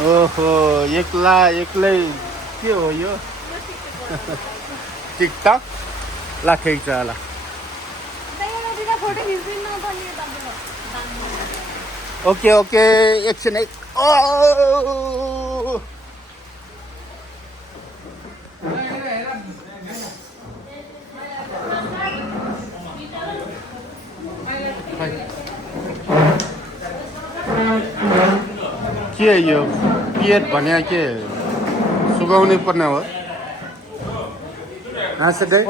ओहो एक्लै के हो यो टिकटक ल ठिक छ ल ओके ओके एकछिन है के यो पिएट भने के सुगाउनै पर्ने हो हाँसदै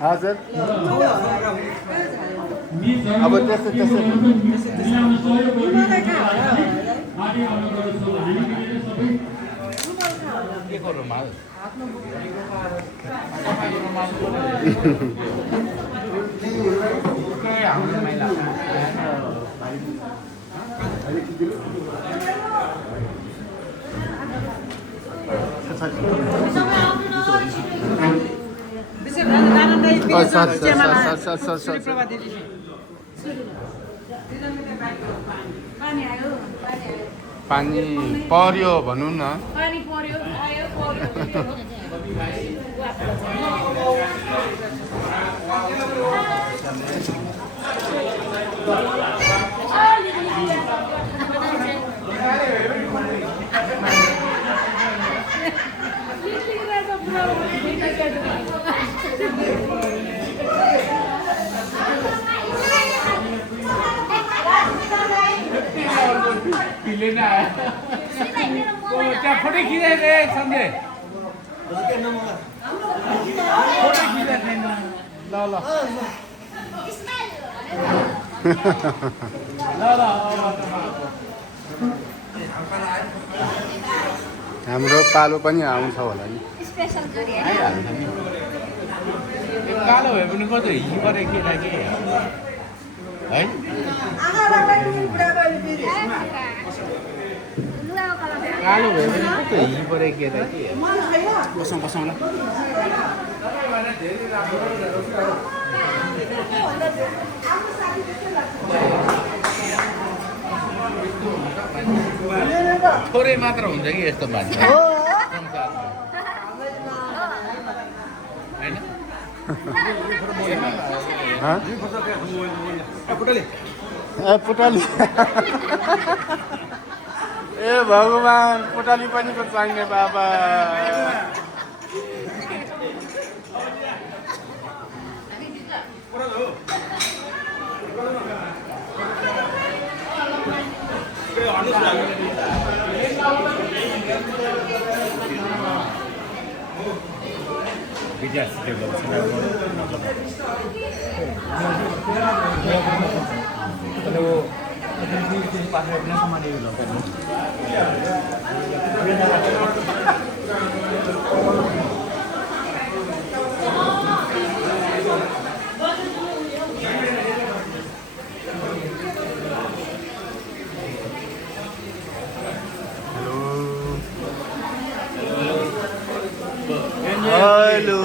हजुर अब त्यस्तै पानी पर्यो भनौँ न पानी पर्यो आयो क्या फोटो खिचाइदे सन्जय फोटो खिचाइदे ल ल हाम्रो पालो पनि आउँछ होला नि कालो भए पनि कस्तो हिँडे केटा के है कालो भयो भने कस्तो हिँडे केटा के बसौँ बसौँ ल थोरै मात्र हुन्छ कि यस्तो मान्छे पुटाली ए भगवान् पुटाली पनि पो चाहिने बाबा हेलो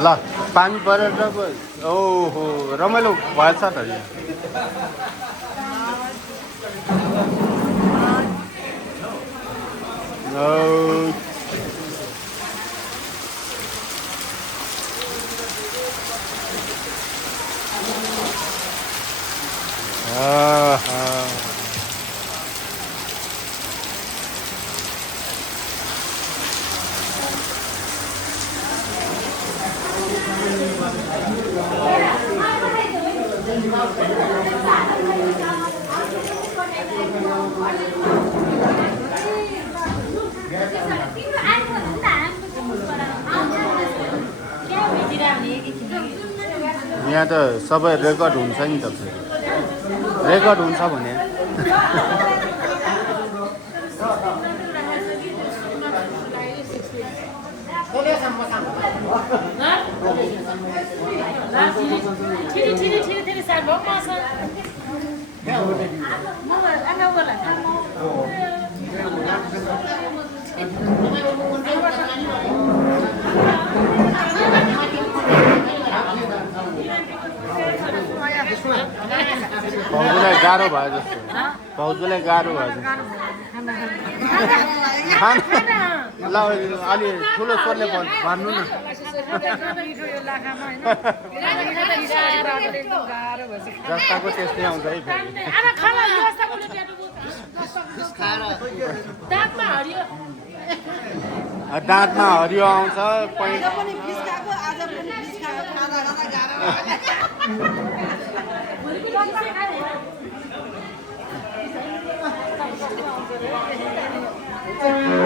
ल पानी परेर ओहो रमाइलो भएछ त यहाँ त सबै रेकर्ड हुन्छ नि त रेकर्ड हुन्छ भने छिरी साग भयो माछा भाउजूलाई गाह्रो भयो जस्तो भाउजूलाई गाह्रो भयो जस्तो ल अलि ठुलो स्वरले भन्नु न जस्ताको त्यस्तै आउँछ है दाँतमा हरियो आउँछ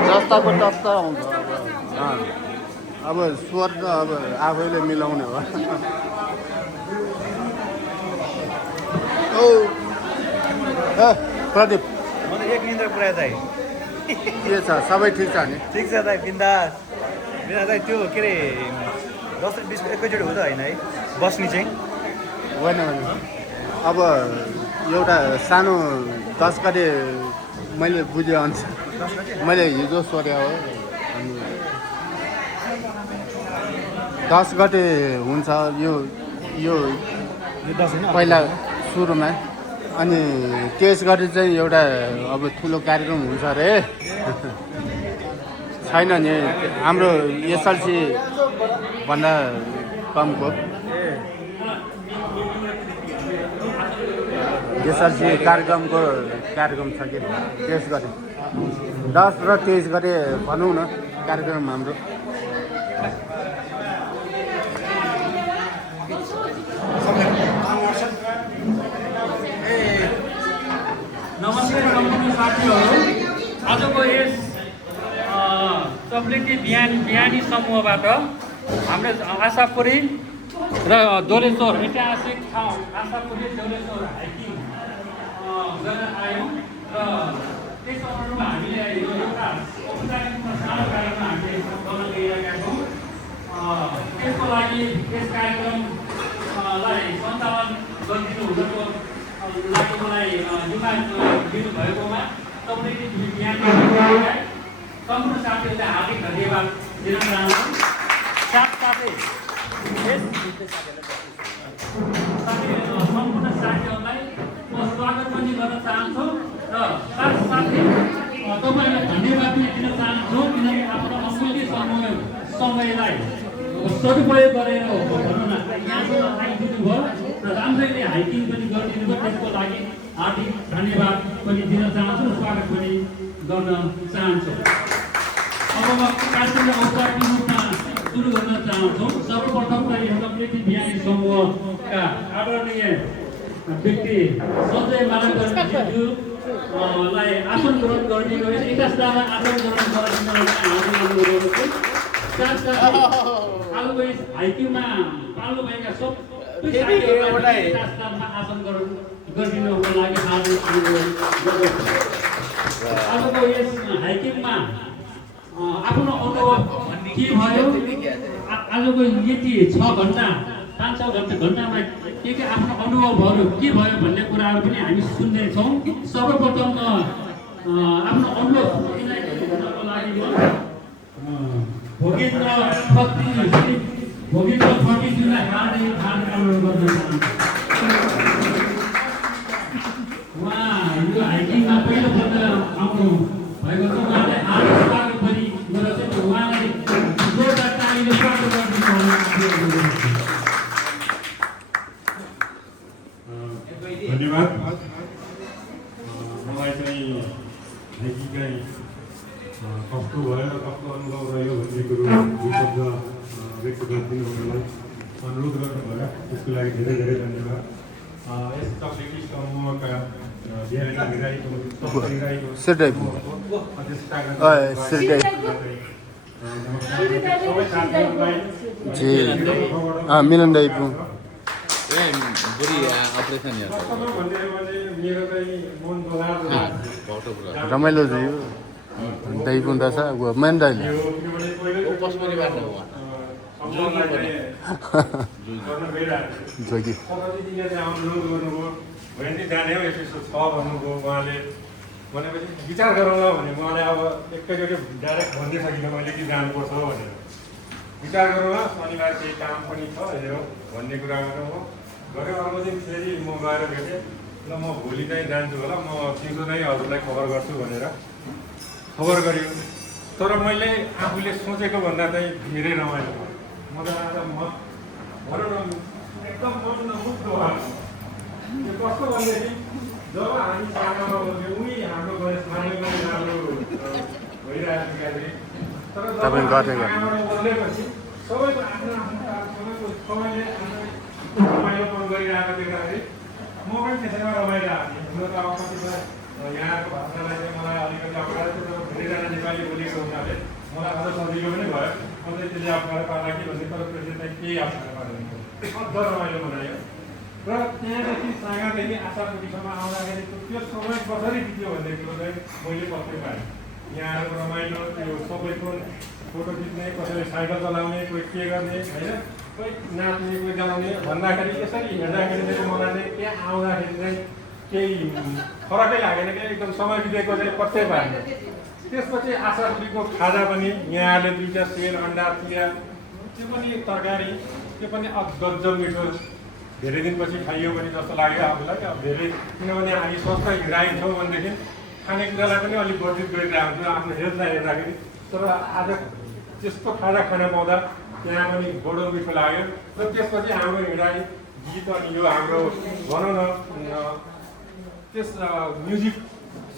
जस्ताको तस्ता आउँछ अब स्वर त अब आफैले मिलाउने हो प्रदीप म त एक निन्द्रा पुरा दाइ के छ सबै ठिक छ नि ठिक छ दाइ बिन्दास दाइ त्यो के अरे 10-20 एकैचोटि हुँदा होइन है बस्ने चाहिँ होइन अब एउटा सानो 10 गते मैले बुझेँ अनुसार मैले हिजो सोधे हो अनि 10 गते हुन्छ यो पहिला सुरुमा अनि 23 गते चाहिँ एउटा अब ठुलो कार्यक्रम हुन्छ अरे छैन नि हाम्रो एसएलसी भन्दा कमको एसएलसी कार्यक्रम छ कि 23 गते 10 र 23 गते भनौँ न कार्यक्रम हाम्रो नमस्ते सम्पूर्ण साथीहरू आजको यस चप्लेटी बिहानी समूहबाट हाम्रो आशापुरी र दोलेश्वर ऐतिहासिक ठाउँ आशापुरी दोलेश्वर हाइकिङ गर्न आयौँ र त्यस अनुरूपमा हामीले एउटा औपचारिक सानो कार्यक्रम हामीले गर्न गइरहेका छौँ त्यसको लागि यस कार्यक्रमलाई सञ्चालन गरिदिनु हुँदो लागि मलाई जिम्मा दिनुभएकोमा तपाईँले बिहानीलाई सम्पूर्ण साथीहरूलाई हार्दिक धन्यवाद दिन चाहन्छु साथसाथै यस सम्पूर्ण साथीहरूलाई म स्वागत पनि गर्न चाहन्छु र साथसाथै तपाईँलाई धन्यवाद पनि दिन चाहन्छु किनकि आफ्नो अमूल्य समयलाई सदुपयोग गरेर भनौँ न यहाँसम्म आइपुग्नु भयो र राम्रैले हाइकिङ पनि गरिदिनु भयो त्यसको लागि हार्दिक धन्यवाद पनि दिन चाहन्छु र स्वागत पनि गर्न चाहन्छु अब म कार्यक्रमलाई औपचारिक रूपमा सुरु गर्न चाहन्छु सर्वप्रथम त यो चप्लेटी बिहानी समूहका आदरणीय व्यक्ति सञ्जय मालाकरज्यूलाई आसन ग्रहण गरिदिनु भयो एकास्तालाई आसन ग्रहण गरिदिनु साथसाथै आलु हाइकिङमा पाल्नुभएका सबै साथीहरूलाई एकास्तामा आसन ग्रहण गरिदिनुको लागि हार्दिक अनुरोध गर्दछु आजको यस हाइकिङमा आफ्नो अनुभव के भयो आजको यति 6 घन्टा 5-6 घन्टामा के आफ्नो अनुभवहरू के भयो भन्ने कुराहरू पनि हामी सुन्नेछौँ सर्वप्रथम आफ्नो अनुभव दिनको लागि भोगेन्द्र खत्रीज्यूलाई हार्दिक अनुरोध गर्न चाहन्छु उहाँ यो हाइकिङमा पहिलोपल्ट आउनु भएको छ उहाँलाई हार्दिक स्वागत पनि गरेर चाहिँ उहाँलाई जोरदार तालीले स्वागत गरिदिनु धन्यवाद मलाई चाहिँ हाइकिङलाई कस्तो भयो र कस्तो अनुभव रह्यो भन्ने कुरो दुई शब्द व्यक्त गरिदिनुलाई अनुरोध गर्नुभयो त्यसको लागि धेरै धेरै धन्यवाद यस चप्लेटी समूहका मिलन दाइपु रमाइलो थियो दही पनि रहेछ मेन दाइले यो किनभने पहिले ओ पशुपति बाटो हो सम्बन्धलाई चाहिँ गर्न गइरहेको जोगी सरजीले चाहिँ अनुरोध गर्नुभयो भने जाने हो यस्तो छ भन्नुभयो उहाँले भनेपछि विचार गरौँला भने उहाँले अब एकैचोटि डाइरेक्ट भन्दै सकिनँ मैले कि जानुपर्छ भनेर विचार गरौँला शनिबार केही काम पनि छ हेरौँ भन्ने कुरा गरौँ हो गऱ्यो अर्को दिन फेरि म गएर भेटेँ ल म भोलि चाहिँ जान्छु होला म चिसो नै हजुरलाई खबर गर्छु भनेर खबर गरियो तर मैले आफूले सोचेको भन्दा चाहिँ धेरै रमाइलो भयो म त आज भनौँ न एकदम मन नमुग्ध भएको यो कस्तो भनेदेखि जब हामी सानोमा बस्थ्यौँ उनी हाम्रो गणेश माने पनि राम्रो भइरहेको थियो तर जब सानोमा बोलेपछि सबैको आफ्नो आफ्नो सबैले रमाइलोपन गरिरहेको देख्दाखेरि म पनि त्यसैमा रमाइरहेको थिएँ हुन त अब कतिपय यहाँको भाषालाई चाहिँ मलाई अलिकति अप्ठ्यारो थियो तर धेरैजना नेपाली बोलेको हुनाले मलाई अझ सजिलो पनि भयो अझै त्यसले अप्ठ्यारो पार्ला कि भन्ने तर त्यसले चाहिँ केही अप्ठ्यारो पार्दैन अझ रमाइलो बनायो र त्यहाँदेखि साँगादेखि आशापुरीसम्म आउँदाखेरि त्यो समय कसरी बित्यो भन्ने कुरो चाहिँ मैले पत्तो पाएँ यहाँहरूको रमाइलो त्यो सबैको फोटो खिच्ने कसैले साइकल चलाउने कोही के गर्ने होइन कोही नाच्ने कोही गराउने भन्दाखेरि यसरी हिँड्दाखेरि चाहिँ मलाई चाहिँ त्यहाँ आउँदाखेरि चाहिँ केही फरकै लागेन क्या एकदम समय बितेको चाहिँ पत्तै पाएन त्यसपछि आशापुरीको खाजा पनि यहाँले दुईवटा सेल अन्डा चिया त्यो पनि तरकारी त्यो पनि गजब मिठो धेरै दिनपछि खाइयो भने जस्तो लाग्यो आफूलाई अब धेरै किनभने हामी स्वस्थ हिँडाइन्छौँ भनेदेखि खानेकुरालाई पनि अलिक वर्जित गरिरहेको हुन्छु आफ्नो हेल्थलाई हेर्दाखेरि तर आज त्यस्तो खाजा खान पाउँदा त्यहाँ पनि बडो मिठो लाग्यो र त्यसपछि हाम्रो हिँडाइ गीत अनि यो हाम्रो भनौँ न त्यस म्युजिक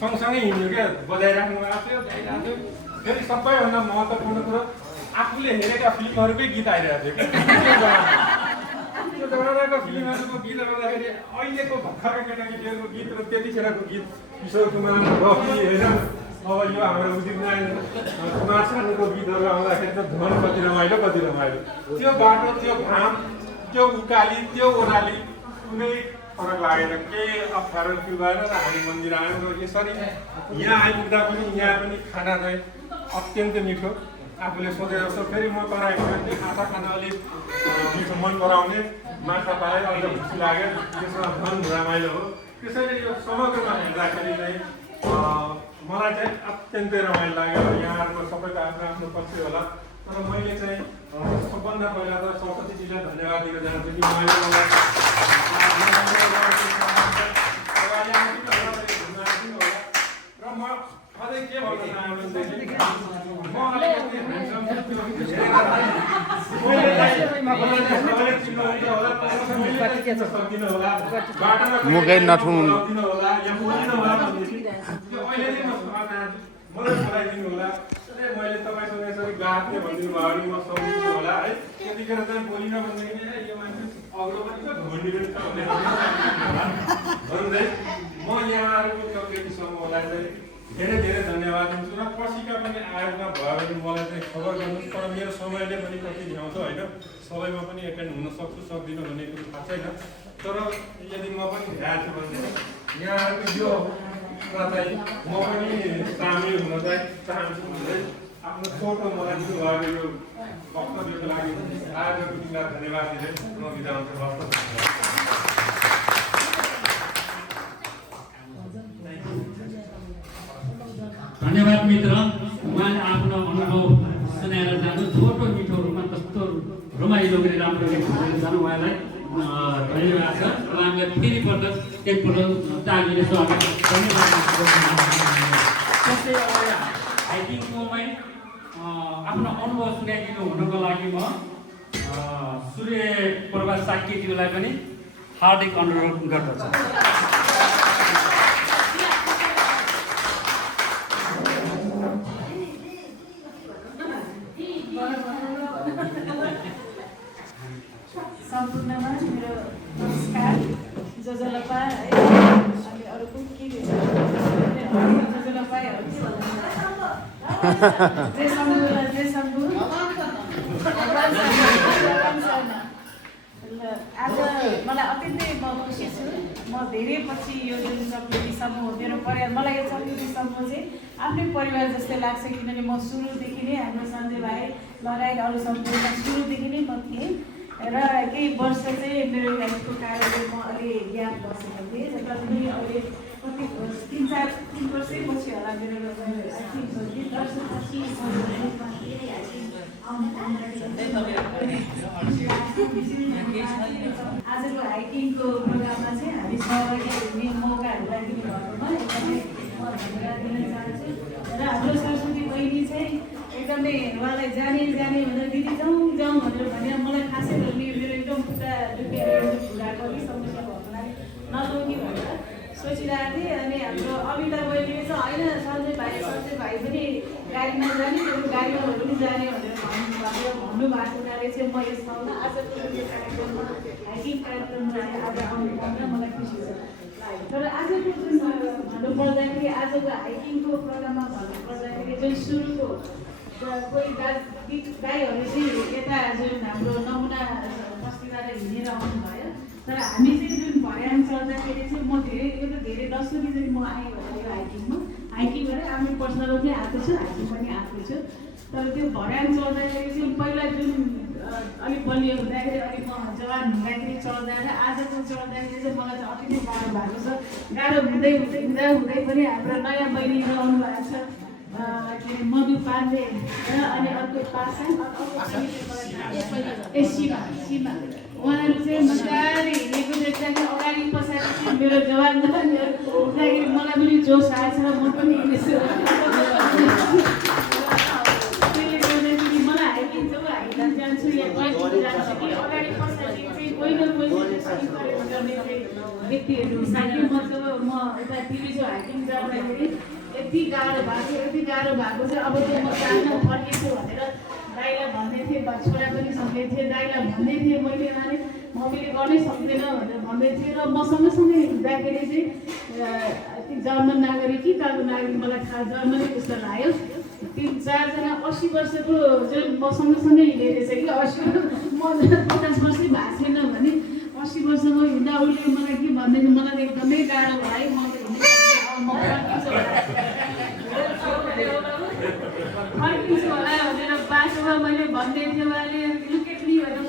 सँगसँगै हिँड्यो क्या बजाइराख्नु भएको थियो गाइरहेको थियो फेरि सबैभन्दा महत्त्वपूर्ण कुरो आफूले हेरेका फिल्महरूकै गीत आइरहेको थियो त्यो जमानाको फिल्महरूको गीतहरू गर्दाखेरि अहिलेको भर्खरका केटाकेटीहरूको गीत र त्यतिखेरको गीत किशोर कुमार रफी होइन अब यो हाम्रो उदित नारायण कुमार सानुको गीतहरू आउँदाखेरि त धन कति रमाइलो त्यो बाटो त्यो घाम त्यो उकाली त्यो ओह्राली कुनै फरक लागेन केही अप्ठ्यारो त्यो भएर हामी मन्दिर आयौँ र यसरी यहाँ आइपुग्दा पनि यहाँ पनि खाना चाहिँ अत्यन्तै मिठो आफूले सोचे जस्तो फेरि म कराएको माछा खान अलिक मिठो मन पराउने माछा पाएँ अझ खुसी लाग्यो त्यसमा धन रमाइलो हो त्यसैले यो समग्रमा हेर्दाखेरि चाहिँ मलाई चाहिँ अत्यन्तै रमाइलो लाग्यो यहाँहरूको सबैको आफ्नो आफ्नो पक्ष होला तर मैले चाहिँ सबभन्दा पहिला त सरस्वतीजीलाई धन्यवाद दिन चाहन्छु कि मैले मलाई र म अझै के भन्न चाहन्छु भनेदेखि म अलिकति मुकै नठुन मैले तपाईँसँग यसरी गाँथे भनिदिनु भयो भने म सम्झिन्छु होला है त्यतिखेर चाहिँ बोलिन भन्दाखेरि यो मान्छे अग्लो पनि छ घुन्डी पनि छ भन्दै म यहाँहरूको त्यो केटी समूहलाई चाहिँ धेरै धेरै धन्यवाद दिन्छु र पछिका पनि आयोगमा भयो भने मलाई चाहिँ खबर गर्नुहोस् तर मेरो समयले पनि कति भ्याउँछ होइन सबैमा पनि एटेन्ड हुन सक्छु सक्दिनँ भन्ने कुरो थाहा छैन तर यदि म पनि भ्याएको छु भने यहाँहरूको यो चाहिँ म पनि सामेल हुन चाहिँ चाहन्छु भन्दै आफ्नो छोटो मलाई दिनुभएको यो वक्तव्यको लागि आयोजक टिमलाई धन्यवाद दिँदै म बिदा हुन्छु धन्यवाद मित्र उहाँले आफ्नो अनुभव सुनाएर जानु छोटो मिठो रूपमा कस्तो रमाइलो गरी राम्रो गरी जानु उहाँलाई धन्यवाद छ र हामीलाई फेरि पल्ट एकपल्ट तालीले स्वागत धन्यवाद। त्यस्तै अब हाइकिङकोमै आफ्नो अनुभव सुनाइदिनु हुनुको लागि म सूर्य प्रभात साक्यज्यूलाई पनि हार्दिक अनुरोध गर्दछु। सम्पूर्णमा मेरो नमस्कार जोजोलपा है अनि अरूको के जोजोलपा जय शम्भु आज मलाई अत्यन्तै म खुसी छु। म धेरै पछि यो जुन समृद्धि समूह मेरो परिवार मलाई यो समृद्धि समूह चाहिँ आफ्नै परिवार जस्तै लाग्छ किनभने म सुरुदेखि नै हाम्रो सञ्जय भाइ लगायत अरू सम्पूर्ण सुरुदेखि नै म थिएँ र केही वर्ष चाहिँ मेरो हेल्थको कारणले म अलि ग्याप बसेको थिएँ तर पनि अहिले कति 3 वर्षै पछि होला मेरो आजको हाइकिङको प्रोग्राममा चाहिँ हामी सहभागी हुने मौकाहरूलाई दिनुभएकोमा एकदमै म धन्यवाद दिन चाहन्छु र हाम्रो सरस्वती बहिनी चाहिँ एकदमै उहाँलाई जाने भनेर दिदी जाउँ भनेर भने मलाई खासै गरी मेरो एकदम खुट्टा दुखेर खुट्टाको अलिक समस्या भएकोलाई नजाउँ कि भनेर सोचिरहेको थिएँ अनि हाम्रो अमिता बहिनीले चाहिँ होइन सञ्जय भाइ पनि गाडीमा जाने गाडीमा पनि जाने भनेर भन्नुभएको हुनाले चाहिँ म यसमा आजको यो कार्यक्रममा हाइकिङ कार्यक्रममा आज आउनु पाउँदा मलाई खुसी छ तर आजको जुन भन्नुपर्दाखेरि आजको हाइकिङको प्रोग्राममा भन्नुपर्दाखेरि जुन सुरुको कोही गाईहरू चाहिँ यता जुन हाम्रो नमुना बस्तीबाट हिँडेर आउनुभयो तर हामी चाहिँ जुन भर्याङ चल्दाखेरि चाहिँ म धेरै 10 चोटि चाहिँ म आएँ भनेर हाइकिङ गरेर आफ्नो पर्सनल पनि आएको छु हाइकिङ पनि आएको छु तर त्यो भर्याङ चल्दाखेरि चाहिँ पहिला जुन अलिक बलियो हुँदाखेरि अलिक म जवान हुँदाखेरि चल्दा र आजको चल्दाखेरि चाहिँ मलाई चाहिँ अति नै गाह्रो भएको छ गाह्रो हुँदै पनि हाम्रो नयाँ बहिनी आउनु भएको छ के अरे मधु पाण्डे र अनि अर्को पासाङ सीमा उहाँहरू चाहिँ मजाले हिँडेको देख्दाखेरि अगाडि पछाडि चाहिँ मेरो जवान नानीहरू हुँदाखेरि मलाई पनि जोस आएछ र म पनि हिँड्नेछु त्यसले गर्दाखेरि मलाई हाइकिङ चाहिँ जान्छु या जान्छु कि अगाडि पछाडि चाहिँ कोही न कोही गर्ने व्यक्तिहरू साथी म यता टिभी हाइकिङ जाँदाखेरि यति गाह्रो भएको चाहिँ अब चाहिँ म जान्न फर्केछु भनेर दाइलाई भन्दै थिएँ छोरा पनि सँगै थिएँ दाइलाई भन्दै थिएँ मैले मम्मीले गर्नै सक्दैन भनेर भन्दै थिएँ र म सँगसँगै हिँड्दाखेरि चाहिँ जर्मन नागरिक कि ताको नागरिक मलाई थाहा जर्मनै जस्तो लाग्यो 3-4 जना 80 वर्षको जुन म सँगसँगै हिँडेको छ कि 80 म 50 वर्षै भएको छैन भने 80 वर्षको हिँड्दा उसले मलाई के भन्दैन मलाई एकदमै गाह्रो भयो म फर्किन्छु होला भनेर बाटोमा मैले भन्दै थिएँ उहाँले लुकेट्नी भनेर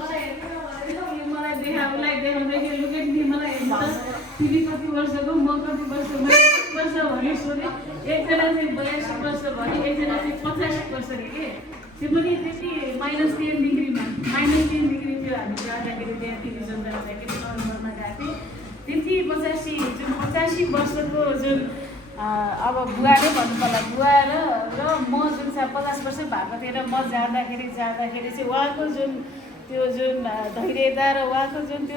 मलाई देखाउँदाखेरि लुकेट्नी मलाई तिमी कति वर्षको म कति वर्ष भने सोधेँ एकजना चाहिँ 82 वर्ष भने एकजना चाहिँ 85 वर्ष अरे के त्यो पनि त्यति -10 डिग्रीमा -10 डिग्री थियो हामी जाँदाखेरि त्यहाँ टिभिजन जाँदाखेरि नभेम्बरमा गएको थिएँ त्यति 85 वर्षको जुन अब बुवा नै भन्नु पर्ला बुवा र म जुन चाहिँ 50 वर्ष भएको थिएँ र म जाँदाखेरि चाहिँ उहाँको जुन त्यो जुन धैर्यता र उहाँको जुन के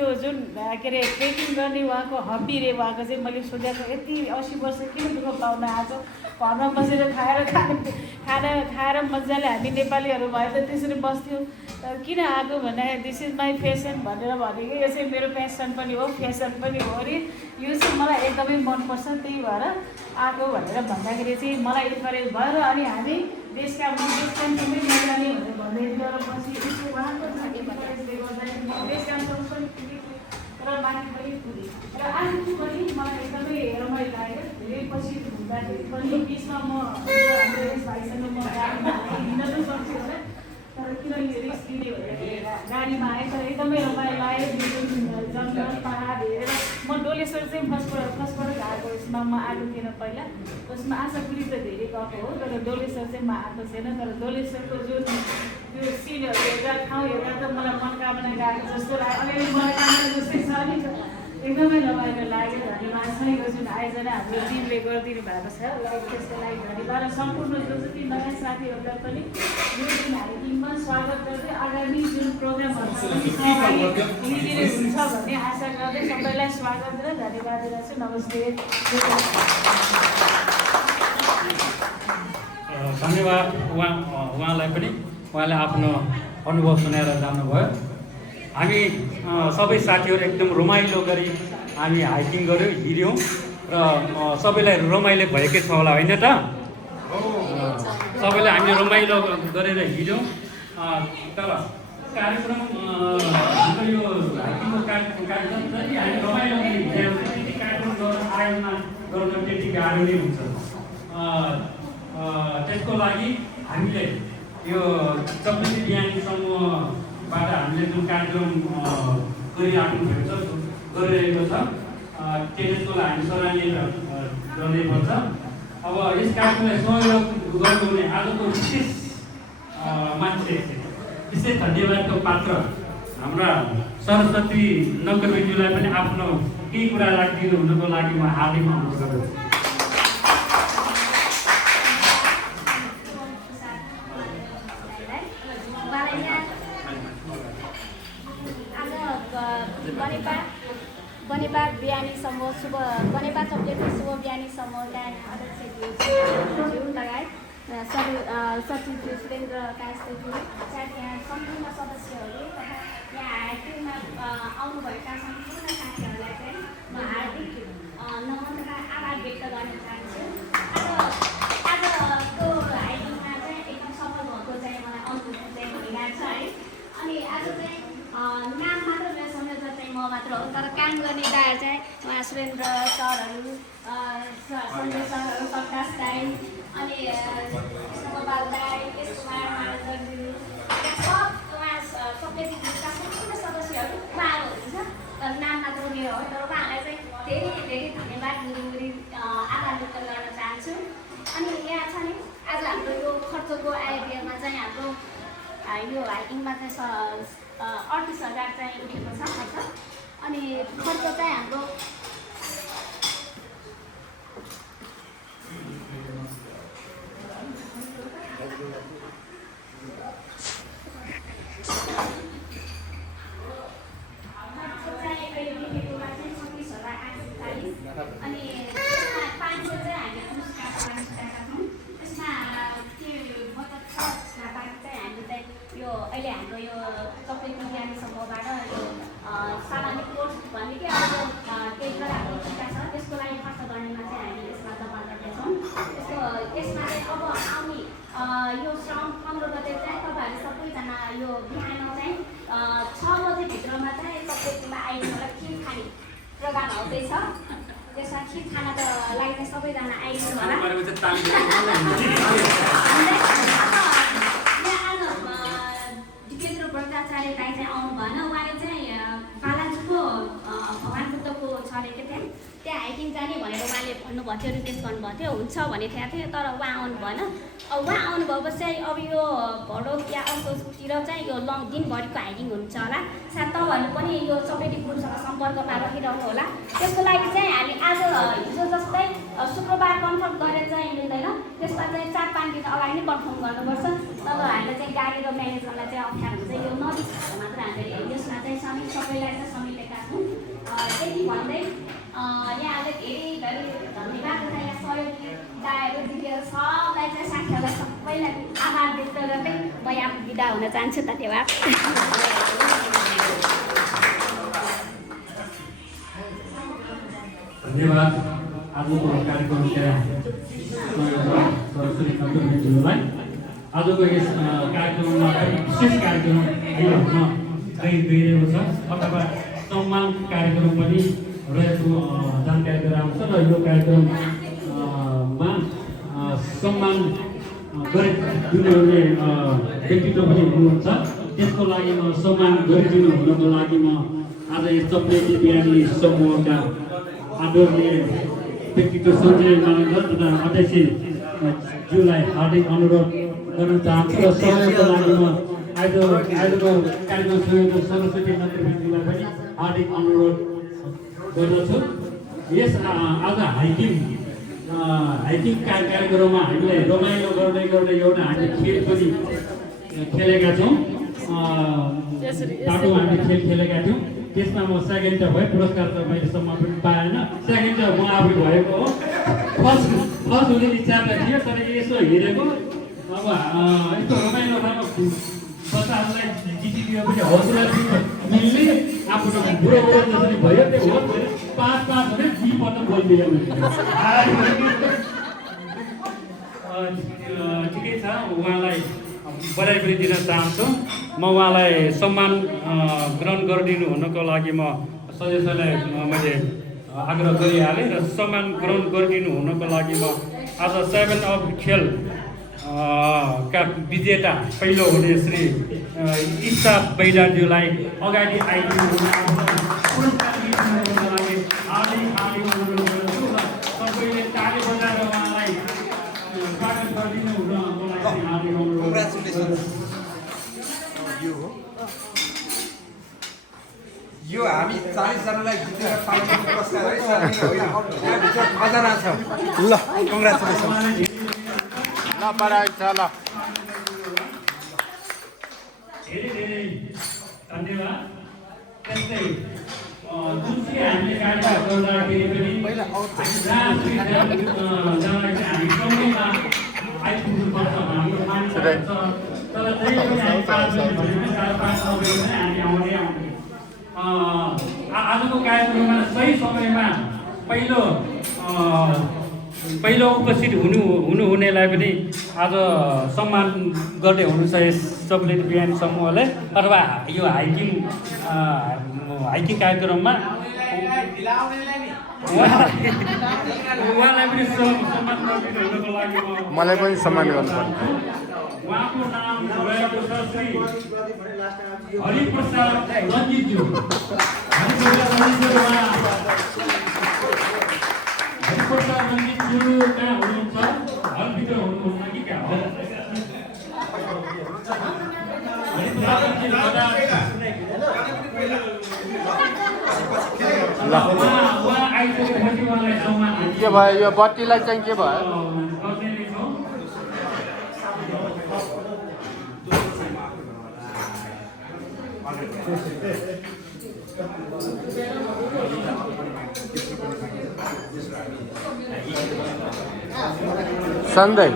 अरे ट्रेकिङ गर्ने उहाँको हबी रे उहाँको चाहिँ मैले सोधेको यति 80 वर्ष किन दुःख पाउन आएको घरमा बसेर खाएर मजाले हामी नेपालीहरू भयो त त्यसरी बस्थ्यौँ तर किन आएको भन्दाखेरि दिस इज माई फेसन भनेर भनेको यो चाहिँ मेरो पेसन पनि हो फेसन पनि हो अरे यो चाहिँ मलाई एकदमै मनपर्छ त्यही भएर आएको भनेर भन्दाखेरि चाहिँ मलाई इन्करेज भयो र अनि हामी देशका पनि नजाने भनेर भन्दै थियो र पछि यसो उहाँको इन्करेजले गर्दाखेरि म देशका पनि पुगेँ र माथि पनि पुगेँ र आजको पनि मलाई एकदमै रमाइलो लाग्यो धेरै पछि हुँदाखेरि पनि बिचमा म हाम्रो यस भाइसँग म गाडीमा हिँड्न त सक्छु होला तर किन यो रिस्क लिने भनेर गाडीमा आएँ तर एकदमै रमाइलो लाग्यो जङ्गल पहाड हेरेर म डोलेश्वर चाहिँ फर्स्टबाट गएको यसमा म आएको थिएन पहिला उसमा आशापुरी त धेरै गएको हो तर डोलेश्वर चाहिँ म आएको छैन तर डोलेश्वरको जुन त्यो सिनहरू हेर्दा ठाउँ हेर्दा त मलाई मनोकामना गएको जस्तो लाग्यो अलिअलि मनोकामना जस्तै छ नि एकदमै रमाइलो लाग्यो धन्यवाद छ यो जुन आयोजना हाम्रो टिमले गरिदिनु भएको छ त्यसको लागि धन्यवाद र सम्पूर्ण जो जति नयाँ साथीहरूलाई पनि यो जुन हाइकिङमा स्वागत गर्दै आगामी जुन प्रोग्रामहरू लिइदिनु हुन्छ भन्ने आशा गर्दै सबैलाई स्वागत र धन्यवाद दिन्छु नमस्ते धन्यवाद उहाँलाई पनि उहाँले आफ्नो अनुभव सुनाएर जानुभयो हामी सबै साथीहरू एकदम रमाइलो गरी हामी हाइकिङ गऱ्यौँ हिँड्यौँ र सबैलाई रमाइलो भएकै छ होला होइन त सबैले हामीले रमाइलो गरेर हिँड्यौँ तर कार्यक्रम हाम्रो यो हाइकिङको कार्यक्रम जति हामी रमाइलो गरी हिँड्यौँ त्यति कार्यक्रम आयोजना गर्न त्यति गाह्रो नै हुन्छ त्यसको लागि हामीले यो चक्लेटी बिहानी समूहबाट हामीले जुन कार्यक्रम गरिरहेको छ त्यसको लागि हामी सराहनीय गर्नुपर्छ। अब यस कार्यक्रमलाई सहयोग गर्नुहुने आजको विशेष मान्छे, विशेष धन्यवादको पात्र हाम्रा सरस्वती नगरज्यूलाई पनि आफ्नो केही कुरा राखिदिनु हुनुको लागि म हार्दिक अनुरोध गर्दछु। बनेपा बिहानी समूह बनेपा चक्लेटी शुभ बिहानी समूहका अध्यक्षज्यू लगायत सचिवज्यू सुरेन्द्र कास्टज्यू साथ यहाँ सम्पूर्ण सदस्यहरू तथा यहाँ हाइकिङमा आउनुभएका सम्पूर्ण साथीहरूलाई चाहिँ म हार्दिक नमन तथा आभार व्यक्त गर्न चाहन्छु। आजको हाइकिङमा चाहिँ एकदम सफल भएको चाहिँ मलाई अनुभूति चाहिँ भइरहेको छ है। अनि आज चाहिँ नाम मात्र मेरो संयोजक चाहिँ म मात्र हो, तर काम गर्ने दाइ चाहिँ उहाँ सुरेन्द्र सरहरू, सञ्जय सरहरू, प्रकाश दाई, अनि कृष्णगोपाल दाई, यस कुमार महाराजज्यू, सब उहाँ चक्लेटी ग्रुपका सम्पूर्ण सदस्यहरू उहाँहरू हुनुहुन्छ। तर नाम मात्र मेरो हो, तर उहाँहरूलाई चाहिँ धेरै धेरै धन्यवाद मुरी आभार व्यक्त गर्न चाहन्छु। अनि यहाँ छ नि आज हाम्रो यो खर्चको आइडियामा चाहिँ हाम्रो यो हाइकिङमा चाहिँ 38,000 चाहिँ उठेको छ खर्च। अनि खर्च चाहिँ हाम्रो अनि 500 चाहिँ हामीले पुरस्कार प्रदान गरेका छौँ। त्यसमा के मतलब छ बाँकी चाहिँ हामीले चाहिँ यो अहिले हाम्रो यो चक्लेटी बिहानी समूहबाट यो सामान्य कोर्स भन्ने के अब केही कुराहरू सिका छ त्यसको लागि खर्च गर्नेमा चाहिँ हामी यसमा दबाब गर्दैछौँ। यसमा चाहिँ अब आउने यो श्रावण 15 गते चाहिँ तपाईँहरू सबैजना यो बिहान चाहिँ 6 बजेभित्रमा चाहिँ चक्लेटीमा आइदिनुलाई खिर खाने प्रोग्राम हुँदैछ। त्यसमा खिर खानको लागि चाहिँ सबैजना आइदिनु होला। जितेन्द्र भट्टाचार्य दाइ चाहिँ आउनु भएन, उहाँले चाहिँ बालाजुको भगवान बुद्धको छ अरे के त्यहाँ हाइकिङ जाने भनेर उहाँले भन्नुभएको थियो, रिक्वेस्ट गर्नुभएको थियो, हुन्छ भने थिएको थियो, तर उहाँ आउनु भएन। उहाँ आउनु भएपछि चाहिँ अब यो भडोक या असोजतिर चाहिँ यो लङ दिनभरिको हाइकिङ हुन्छ होला। साथ तपाईँहरू पनि यो चक्लेटी ग्रुपसँग सम्पर्कमा रहिरहनु होला। त्यसको लागि चाहिँ हामी आज हिजो जस्तै शुक्रबार कन्फर्म गरेर चाहिँ मिल्दैन, त्यसमा चाहिँ 4-5 दिन अगाडि नै कन्फर्म गर्नुपर्छ। तब हामीले चाहिँ गाडी र म्यानेज गर्नलाई चाहिँ अप्ठ्यारो हुन्छ। यो नजिक मात्र हामीले यसमा चाहिँ सबैलाई चाहिँ समेटेका छौँ। त्यति भन्दै यहाँहरूले धेरै धेरै धन्यवाद तथा यहाँ सहयोगी दाइहरू दिदीहरू सबलाई चाहिँ साथीहरूलाई सबैलाई आभार व्यक्त गर्दै म यहाँ बिदा हुन चाहन्छु। धन्यवाद। धन्यवाद। आजको कार्यक्रमका सरस्वती नगरज्यूलाई आजको यस कार्यक्रममा विशेष कार्यक्रम हुन गइरहेको छ अथवा सम्मान कार्यक्रम पनि रहेको जानकारी गराउँछ र यो कार्यक्रममा सम्मान गरिदिनुहुने व्यक्तित्व पनि हुनुहुन्छ। त्यसको लागि म सम्मान गरिदिनु हुनको लागि म आज यस चक्लेटी बिहानी समूहका आदरणीय व्यक्तित्व सञ्जय महाराज तथा अध्यक्षज्यूलाई हार्दिक अनुरोध गर्न चाहन्छु र सहयोगको लागि म आजको कार्यक्रम सहयोगको सरस्वती नगरज्यूलाई पनि हार्दिक अनुरोध गर्दछु। यस आज हाइकिङ कार्यक्रममा हामीलाई रमाइलो गर्दै गर्दै एउटा हामी खेल पनि खेलेका छौँ। बाटोमा हामी खेल खेलेका थियौँ। त्यसमा म सेकेन्ड त भएँ, पुरस्कार त मैलेसम्म पनि पाएन। सेकेन्ड त म आफै भएको हो। फर्स्ट हुने इच्छा त थियो, तर यसो हेरेको अब यस्तो रमाइलो राम्रो बच्चाहरूलाई जितिदियो पनि हौसला मिल्ने आफ्नो बुढो जसरी भयो त्यो हो। 5-5 भने 2 पल्ट बोलिदियो। ठिकै छ, उहाँलाई बधाई पनि दिन चाहन्छु। म उहाँलाई सम्मान ग्रहण गरिदिनु हुनको लागि म सदस्यलाई मैले आग्रह गरिहालेँ र सम्मान ग्रहण गरिदिनु हुनको लागि म आज 7 अप खेल का विजेता पहिलो हुने श्री इस्ता बैराज्यूलाई अगाडि आइदिनु पुरस्कार दिनुको लागि हार्दिक अनुरोध गर्दछु र सबैले ताली बजाएर उहाँलाई स्वागत गरिदिनु हुनको लागि हार्दिक अनुरोध गर्दछु। यो हामी 40 जनालाई जितेर पाइने पुरस्कार है सर, त्यहाँभित्र खजाना छ। ल कङ्ग्रेचुलेसन। ल पढाइ छ ल धेरै धेरै धन्यवाद। त्यस्तै जुन चाहिँ हामीले कार्यक्रम गर्दाखेरि पनि हामी सँगैमा आइपुग्नुपर्छ हाम्रो मान्छे छ, तर त्यही पनि हामी 5 बजी 4-5 बजी हामी आउने आजको कार्यक्रममा सही समयमा पहिलो उपस्थित हुनेलाई पनि आज सम्मान गर्ने हुनुहुन्छ यस चक्लेट बिहानी समूहले अथवा यो हाइकिङ कार्यक्रममा उहाँलाई पनि सम्मान गरिदिनु हुनको लागि मलाई पनि सम्मान गर्नुपर्छ। उहाँको नाम रहेको छ श्री हरिप्रसाद रञ्जितज्यू। हरिप्रसाद रञ्जितज्यू कहाँ हुनुहुन्छ? हलभित्र हुनुहुन्न कि कहाँ हो? उहाँ आइसकेपछि उहाँलाई सम्मान के भयो यो बत्तीलाई चाहिँ के भयो? संजय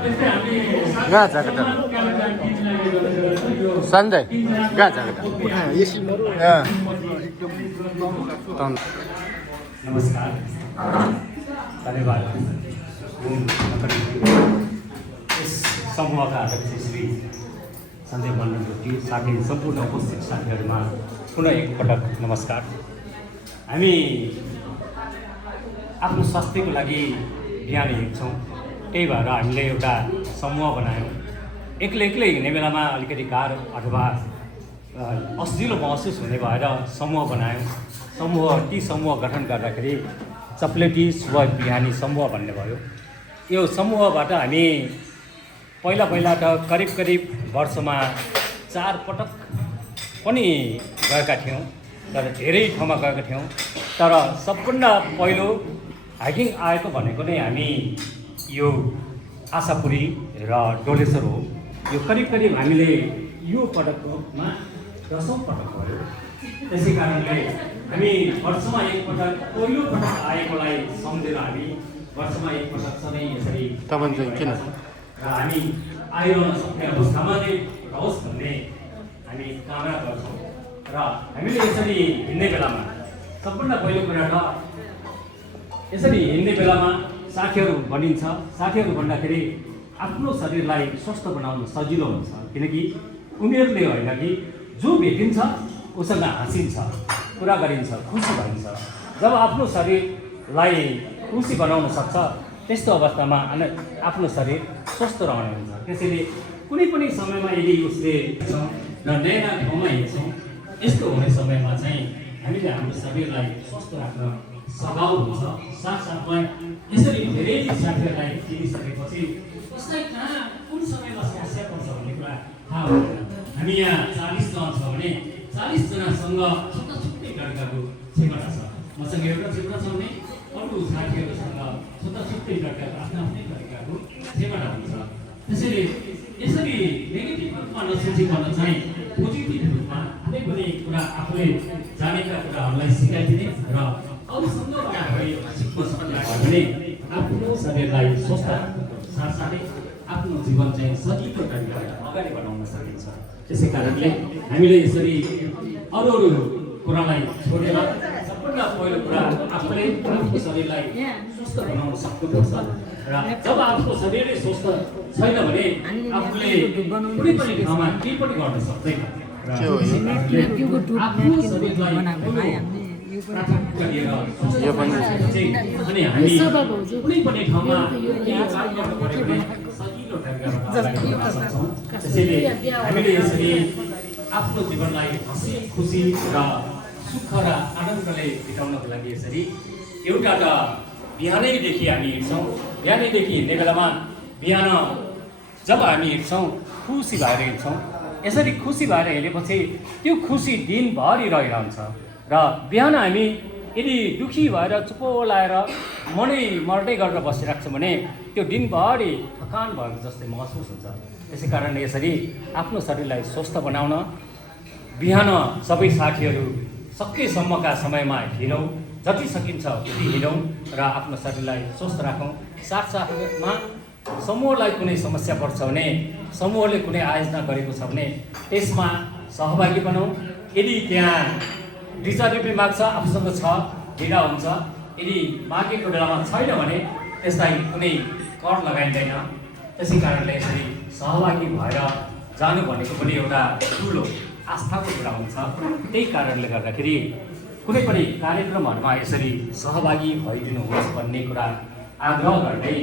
कहाँ छ त? संजय कहाँ छ त? नमस्कार, धन्यवाद। यस समूहका अध्यक्ष श्री सञ्जय मण्डल ज्योति साथै सम्पूर्ण उपस्थित साथीहरूमा पुनः एकपटक नमस्कार। हामी आफ्नो स्वास्थ्यको लागि बिहान हिँड्छौँ, त्यही भएर हामीले एउटा समूह बनायौँ। एक्लै हिँड्ने बेलामा अलिकति गाह्रो अथवा असजिलो महसुस हुने भएर समूह बनायौँ। ती समूह गठन गर्दाखेरि चप्लेटी शुभ बिहानी समूह भन्ने भयो। यो समूहबाट हामी पहिला त करिब वर्षमा 4 पटक पनि गएका थियौँ, तर धेरै ठाउँमा गएका थियौँ। तर सबभन्दा पहिलो हाइकिङ आएको भनेको नै हामी यो आशापुरी र डोलेश्वर हो। यो करिब हामीले यो पटकमा 10औं पटक भयो। त्यसै कारणले हामी वर्षमा एकपटक पहिलो पटक आएकोलाई सम्झेर हामी वर्षमा एकपटक सधैँ यसरी किन र हामी आइरहन सक्ने अवस्थामा नै रहोस् भन्ने हामी कामना गर्छौँ। र हामीले यसरी हिँड्ने बेलामा सबभन्दा पहिलो कुरा त यसरी हिँड्ने बेलामा साथीहरू भनिन्छ। साथीहरू भन्दाखेरि आफ्नो शरीरलाई स्वस्थ बनाउन सजिलो हुन्छ, किनकि उनीहरूले होइन कि जो भेटिन्छ उसँग हाँसिन्छ, कुरा गरिन्छ, खुसी भइन्छ। जब आफ्नो शरीरलाई खुसी बनाउन सक्छ त्यस्तो अवस्थामा आफ्नो शरीर स्वस्थ रहने हुन्छ। त्यसैले कुनै पनि समयमा यदि उसले र नयाँ ठाउँमा हिँड्छौँ, यस्तो हुने समयमा चाहिँ हामीले हाम्रो शरीरलाई स्वस्थ राख्न सघाउ हुन्छ। साथसाथमा यसरी धेरै साथीहरूलाई चिनिसकेपछि कसलाई कहाँ कुन समयमा समस्या पर्छ भन्ने कुरा थाहा हुँदैन। हामी यहाँ 40 जना छ भने 40 जनासँग छुट्टै तरिकाको क्षमता छ। मसँग एउटा क्षमता छ भने अरू साथीहरूसँग छुट्टै तरिकाको आफ्नै तरिकाको क्षमता हुन्छ। त्यसैले यसरी नेगेटिभ रूपमा नसोचिकन चाहिँ पोजिटिभ रूपमा कुनै कुरा आफूले जानेका कुराहरूलाई सिकाइदिने र अरूसँग कुराहरू सिक्न सक्ने भने आफ्नो शरीरलाई स्वस्थ साथसाथै आफ्नो जीवन चाहिँ सजिलो तरिकाबाट अगाडि बढाउन सकिन्छ। त्यसै कारणले हामीले यसरी अरू कुरालाई छोडेर सबभन्दा पहिलो कुरा आफूले आफ्नो शरीरलाई स्वस्थ बनाउन सक्नुपर्छ। र जब आफ्नो शरीरै स्वस्थ छैन भने आफूले कुनै पनि ठाउँमा केही पनि गर्न सक्दैन। आफ्नो शरीरलाई प्राथमिकता दिएर अनि हामी कुनै पनि ठाउँमा केही कार्य गर्नु पर्यो भने सजिलो मिठो तरिकाबाट अगाडि बढाउन सक्छौँ। त्यसैले हामीले यसरी आफ्नो जीवनलाई हँसी खुसी र सुख र आनन्दले बिताउनको लागि यसरी एउटा त बिहानैदेखि हामी हिँड्छौँ। बिहानैदेखि हिँड्ने बेलामा बिहान जब हामी हिँड्छौँ खुसी भएर हिँड्छौँ। यसरी खुसी भएर हिँडेपछि त्यो खुसी दिनभरि रहिरहन्छ र बिहान हामी यदि दुखी भएर चुप्पो लाएर मर्दै गरेर बसिरहेको छ भने त्यो दिनभरि थकान भएको जस्तै महसुस हुन्छ। त्यसै कारणले यसरी आफ्नो शरीरलाई स्वस्थ बनाउन बिहान सबै साथीहरू सकेसम्मका समयमा हिँडौँ, जति सकिन्छ त्यति हिँडौँ र आफ्नो शरीरलाई स्वस्थ राखौँ। साथसाथमा समूहलाई कुनै समस्या पर्छ भने समूहले कुनै आयोजना गरेको छ भने त्यसमा सहभागी बनाउँ। यदि त्यहाँ रिजर्भ माग्छ आफूसँग छ ढिला हुन्छ, यदि मागेको बेलामा छैन भने त्यसलाई कुनै कर लगाइँदैन। त्यसै कारणले यसरी सहभागी भएर जानु भनेको पनि एउटा ठुलो आस्थाको कुरा हुन्छ। त्यही कारणले गर्दाखेरि कुनै पनि कार्यक्रमहरूमा यसरी सहभागी भइदिनुहोस् भन्ने कुरा आग्रह गर्दै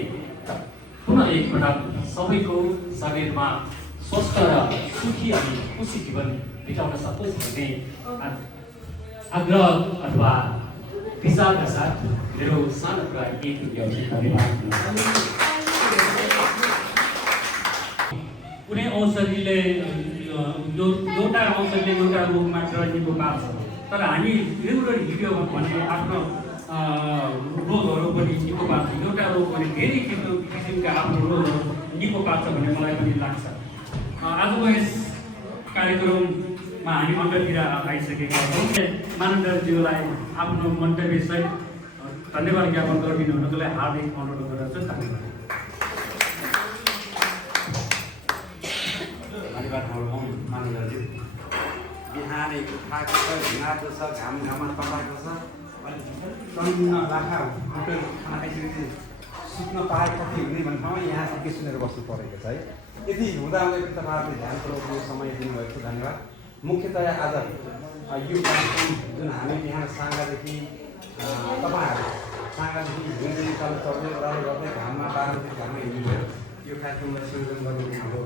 पुनः एकपटक सबैको शरीरमा स्वस्थ र सुखी अनि खुसी जीवन बिताउन सकोस् भन्ने आग्रह अथवा विचारका साथ मेरो सानो कुरा कुनै औषधिले एउटा औषधिले एउटा रोग मात्र निको पार्छ, तर हामी रेगुलर हिँड्यो भने आफ्नो रोगहरू पनि निको पार्छ। एउटा रोग भने धेरै किसिमका आफ्नो रोगहरू निको पार्छ भन्ने मलाई पनि लाग्छ। आजको यस कार्यक्रममा हामी अन्ततिर आइसकेका छौँ। मानन्दज्यूलाई आफ्नो मन्तव्यसहित धन्यवाद ज्ञापन गरिदिनु हुनुको लागि हार्दिक अनुरोध गर्दछु। धन्यवाद मानन्दज्यू। बिहानै उठाएको छ, घिनाएको छ, घाममा तताएको छ, अनि टन्न लाखा होटल खाना खाइसकेपछि सुत्न पाए कति हुने भन्ने ठाउँमा यहाँ के सुनेर बस्नु परेको छ है। यति हुँदाहुँदै पनि तपाईँहरूले ध्यान पुऱ्याउनु समय दिनुभएको छ, धन्यवाद। मुख्यतया आज यो कार्यक्रम जुन हामी बिहान साँगादेखि तपाईँहरू साँगादेखि हिँड्दै तल चढ्दै ओह्रालो गर्दै घाममा 12 बजी घाममा हिँड्नुभयो। यो कार्यक्रमलाई संयोजन गर्ने हाम्रो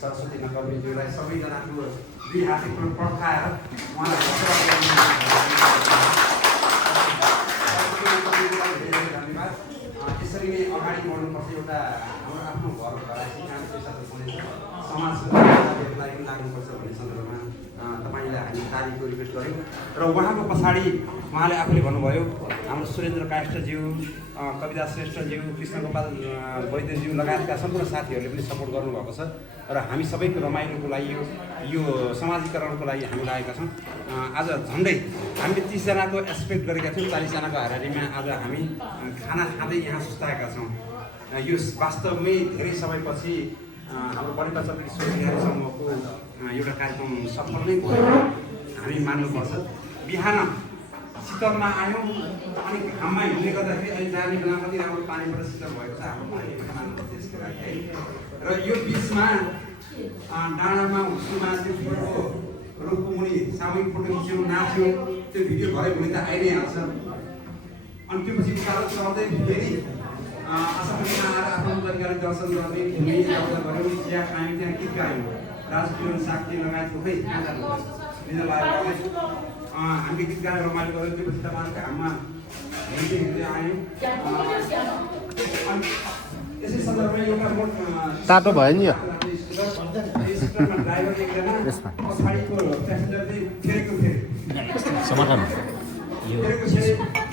सरस्वती नकर्मीज्यूलाई सबैजनाको दुई हाते पर्खाएर उहाँलाई धन्यवाद। यसरी नै अगाडि बढ्नुपर्छ। एउटा हाम्रो आफ्नो घर घराइसी काम पेसा त हुनेछ, समाजको लागि पनि लाग्नुपर्छ भन्ने सन्दर्भमा तपाईँलाई हामी तालीको रिक्वेस्ट गऱ्यौँ। र उहाँको पछाडि उहाँले आफूले भन्नुभयो हाम्रो सुरेन्द्र काष्ठज्यू, कविता श्रेष्ठज्यू, कृष्णगोपाल वैद्यज्यू लगायतका सम्पूर्ण साथीहरूले पनि सपोर्ट गर्नुभएको छ। र हामी सबैको रमाइलोको लागि यो समाजीकरणको लागि हामी लागेका छौँ। आज झन्डै हामीले 30 जनाको एक्सपेक्ट गरेका थियौँ, 40 जनाको हाराहारीमा आज हामी खाना खाँदै यहाँ सुस्ताएका छौँ। यो वास्तवमै धेरै समयपछि हाम्रो बढेका चक्री स्वरोजगारी समूहको एउटा कार्यक्रम सफल नै भयो हामी मान्नुपर्छ। बिहान शीतलमा आयौँ अनि घाममा हिँड्ने गर्दाखेरि अहिले जाने बेला कति राम्रो पानीबाट शीतल भएको छ, हाम्रो पानी पनि मान्नुपर्छ यसको लागि है। र यो बिचमा डाँडामा हुस्नुमा त्यो फुलको रुखको मुनि सामूहिक फोटो खिच्यौँ, नाच्यौँ, त्यो भिडियो भयो भने त आइ नै हाल्छ। अनि त्यो पछि उकालो चढ्दै फेरि आशापट्टिमा आएर आफ्नो तरिकाले दर्शन गर्ने घुम्ने यात्रा गऱ्यौँ, चिया खायौँ, त्यहाँ गीत गायौँ, राजकिरण साक्ती लगायतको खै कहाँ जानुपर्छ लिन लागेको हामीले गीत गाएर रमाइलो गऱ्यौँ। त्यो पछि तपाईँहरूको घाममा हिँड्दै हिँड्दै आयौँ। अनि यसै सन्दर्भमा एउटा तातो भयो नि यो ड्राइभर एकजना पछाडिको प्यासेन्जर चाहिँ फेरेको समाधान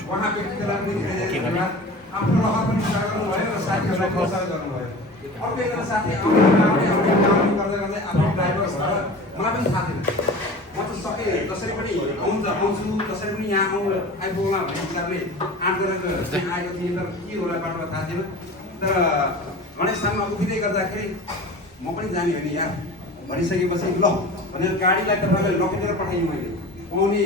उहाँ व्यक्तिको लागि धेरै धन्यवाद। आफ्नो रहर पनि सेवा गर्नुभयो र साथीहरूलाई पनि सेवा गर्नुभयो। अर्को एकजना साथी आउने गर्दै गर्दै आफ्नो ड्राइभर भएर मलाई पनि थाहा थिएन। म त सकेँ जसरी पनि आउँछु जसरी पनि यहाँ आइपुग्ला भन्ने विचारले 8 जना चाहिँ आएको थिएँ, तर के होला बाटोमा थाहा थिएन। तर गणेश धाममा उभिँदै गर्दाखेरि म पनि जाने हो नि यार भनिसकेपछि ल भनेर गाडीलाई तपाईँलाई लकेटेर पठाएँ मैले। पाउने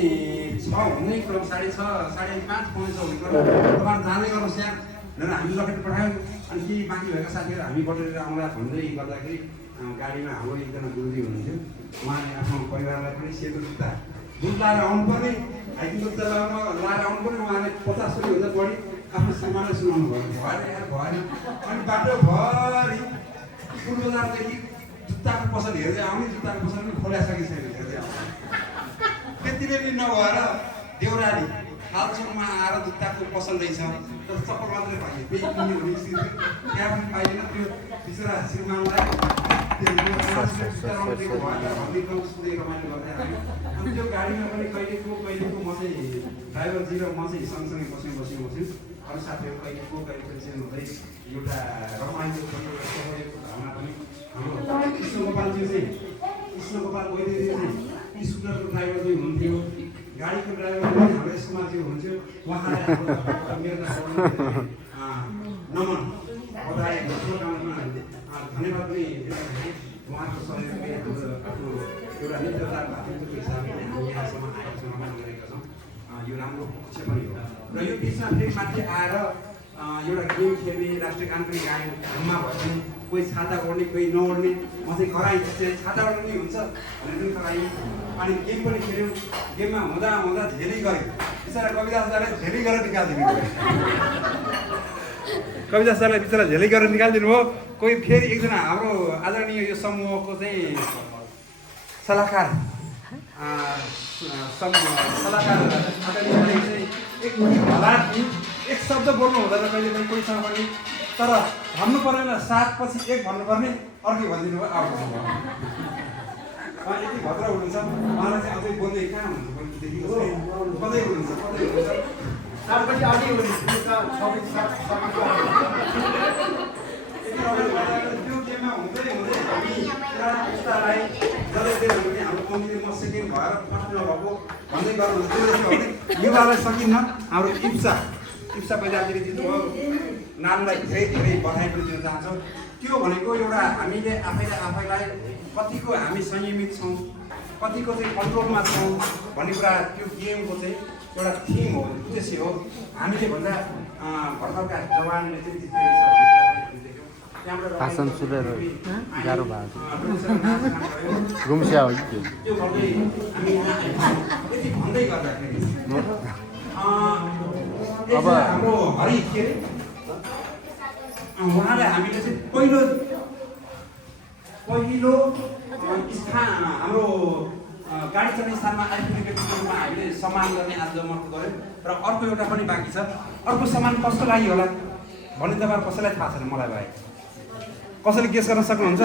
6 हुने क्रम 6:30 5:30 पाउने 6 हुने क्रम तपाईँ जाँदै गर्नुहोस् यहाँ भनेर हामी लकेट पठायौँ। अनि ती बाँकी भएका साथीहरू हामी बटेर आउँदा भन्दै गर्दाखेरि गाडीमा हाम्रो एकजना गुरुजी हुनुहुन्थ्यो, उहाँले आफ्नो परिवारलाई पनि सेतो जुत्ता बुट लाएर आउनुपर्ने, हाइकिङ जुत्ता लाएर आउनुपर्ने, उहाँले 50 रुपियाँभन्दा बढी आफ्नो सामानलाई सुनाउनु भयो। भएन यार भएन। अनि बाटोभरि फुल बजारदेखि जुत्ताको पसल हेर्दै आउने, जुत्ताको पसल पनि खोलिसकेको छैन हेर्दै आउने। त्यति बेला नभएर देउराली खालचोकमा आएर जुत्ताको पसल रहेछ, तर चप्पल मात्रै पाइयो, केही किन्यो भने त्यहाँ पनि पाइएन। त्यो बिचरा श्रीमानलाई भन्ने गाउँ सुन्दै रमाइलो गर्दै आयो। अनि त्यो गाडीमा पनि कहिलेको म चाहिँ ड्राइभरजी र म चाहिँ सँगसँगै बस्यौँ। अरू साथीहरू कहिलेको चेन्ज हुँदै एउटा रमाइलो भावना पनि हाम्रो कृष्ण गोपालजी चाहिँ कृष्ण गोपाल वैद्यजी चाहिँ स्कुटरको ड्राइभर चाहिँ हुन्थ्यो, गाडीको ड्राइभर पनि हाम्रो समाजको हुन्थ्यो। उहाँलाई मेरो नमन बधाई शुभकामना धन्यवाद पनि उहाँको सहयोगले हाम्रो एउटा मित्रता भातृत्वको हिसाबले हामी यहाँसम्म आएका छौँ, रमाइलो गरेका छौँ। यो राम्रो पक्ष पनि हो। र यो बिचमा फेरि माथि आएर एउटा गेम खेल्ने, राष्ट्रिय गान पनि गायौँ, घुममा बस्ने, कोही छाता ओढ्ने, कोही नओढ्ने। म चाहिँ कराएँ छाता ओढ्ने पनि हुन्छ भनेर पनि कराएँ। अनि गेम पनि खेल्यौँ। गेममा हुँदा झेली गऱ्यो। बिचरा कविदास दाले झेली गरेर निकालिदिनु भयो। कविदास दाले बिचरा झेली गरेर निकालिदिनु भयो। कोही फेरि एकजना हाम्रो आदरणीय यो समूहको चाहिँ सल्लाहकार आदरणीय चाहिँ एक शब्द बोल्नु हुँदैन कहिले पनि कोहीसँग पनि, तर भन्नु पर्दैन, 7 पछि 1 भन्नुपर्ने, अर्कै भनिदिनु भयो। आउनु यति भद्र हुनुहुन्छ उहाँलाई चाहिँ अझै बोल्दै कहाँ हुनुहुन्छ बोल्नुदेखि कतै हुनुहुन्छ त्यो गेममा हुँदै हामी पुस्तालाई जसले हाम्रो कम्तीले म सेकेन्ड भएर फर्स्ट नभएको भन्दै गर्नुहुन्छ। युवालाई सकिन्न। हाम्रो इप्सा पहिलादेखि जित्नुभयो, नानीलाई धेरै बधाई पनि दिन चाहन्छौँ। त्यो भनेको एउटा हामीले आफैलाई कतिको हामी संयमित छौँ, कतिको चाहिँ कन्ट्रोलमा छौँ भन्ने कुरा त्यो गेमको चाहिँ एउटा थिम हो, उद्देश्य हो। हामीले भन्दा भर्खरका जवानले चाहिँ जित्दैछ। भाषण सुनेर गाह्रो भएको गुम्स्या हो कि त्यो गर्दै हामी यति भन्दै गर्दाखेरि अब हाम्रो हरि के अरे उहाँले हामीले चाहिँ पहिलो स्थान हाम्रो गाडी चढ्ने स्थानमा आइपुगेको रूपमा हामीले सम्मान गर्ने आज जमर्को गऱ्यौँ। र अर्को एउटा पनि बाँकी छ। अर्को सम्मान कसको लागि होला भन्ने तपाईँहरू कसैलाई थाहा छैन, मलाई बाहेक। कसैले गेस गर्न सक्नुहुन्छ?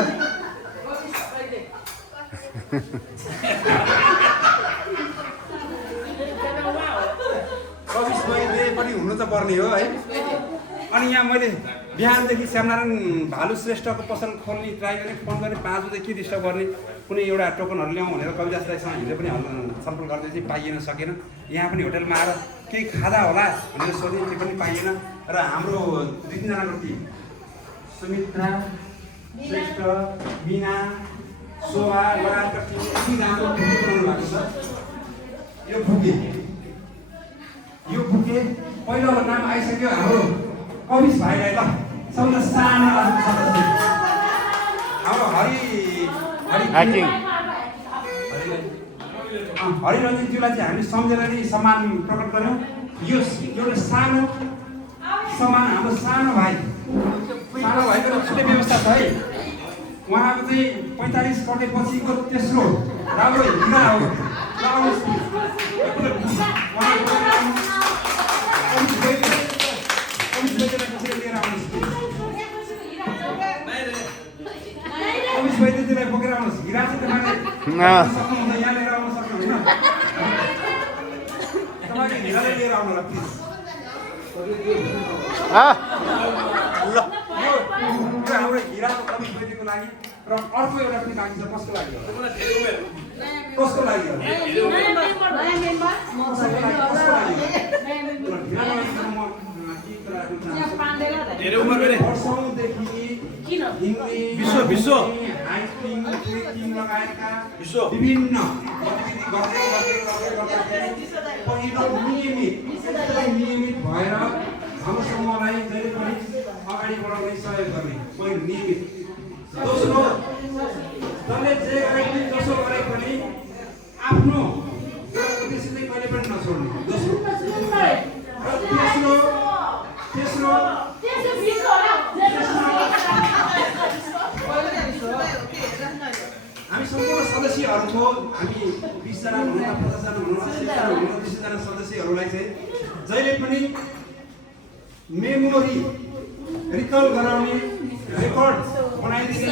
कवि वैद्य पनि हुनु त पर्ने हो है। अनि यहाँ मैले बिहानदेखि श्यामनारायण भालु श्रेष्ठको पसल खोल्ने ट्राई गरेँ, फोन गरेँ, 5 बजे के डिस्टर्ब गर्ने, कुनै एउटा टोकनहरू ल्याउँ भनेर कविदास दाइसँग हिजो पनि छलफल गर्दै चाहिँ पाइएन, सकेन। यहाँ पनि होटलमा आएर केही खाँदा होला भनेर सोधेँ, त्यो पनि पाइएन। र हाम्रो 2-3जनाको टिम सुमित्रा श्रेष्ठ, मिना, शोभा लगायतका टिम यति राम्रो बनाउनु भएको छ। यो बुके पहिलो नाम आइसक्यो हाम्रो कविश भाइलाई। ल सबभन्दा सानो हाम्रो हरिरञ्जनज्यूलाई चाहिँ हामीले सम्झेर नै सम्मान प्रकट गऱ्यौँ। यो एउटा सानो सम्मान हाम्रो सानो भाइको छुट्टै व्यवस्था छ है। उहाँको चाहिँ 45 कटेपछिको तेस्रो राम्रो हिरा हो। वैद्यजीलाई बोकेर आउनुहोस्। हिरा चाहिँ तपाईँले सक्नुहुन्छ, यहाँ लिएर आउन सक्नुहुन्न। तपाईँले हिराले लिएर आउनु होला प्लिज। हाम्रो हिराको कवि वैद्यको लागि र अर्को एउटा पनि बाँकी छ। कसको लागि विभिन्न गतिविधि गर्दै पहिलो नियमित भएर हाम्रो समूहलाई जहिले पनि अगाडि बढाउने सहयोग गर्ने पहिलो नियमित। दोस्रो जसले जे गरे पनि जसो गरे पनि आफ्नो उद्देश्य चाहिँ कहिले पनि नछोड्ने। दोस्रो तेस्रो सम्पूर्ण सदस्यहरूको हामी 20 जना भनौँ न 50 जना भनौँ न 80 जना भनौँ न 200 जना सदस्यहरूलाई चाहिँ जहिले पनि मेमोरी रिकल गराउने रेकर्ड बनाइदिने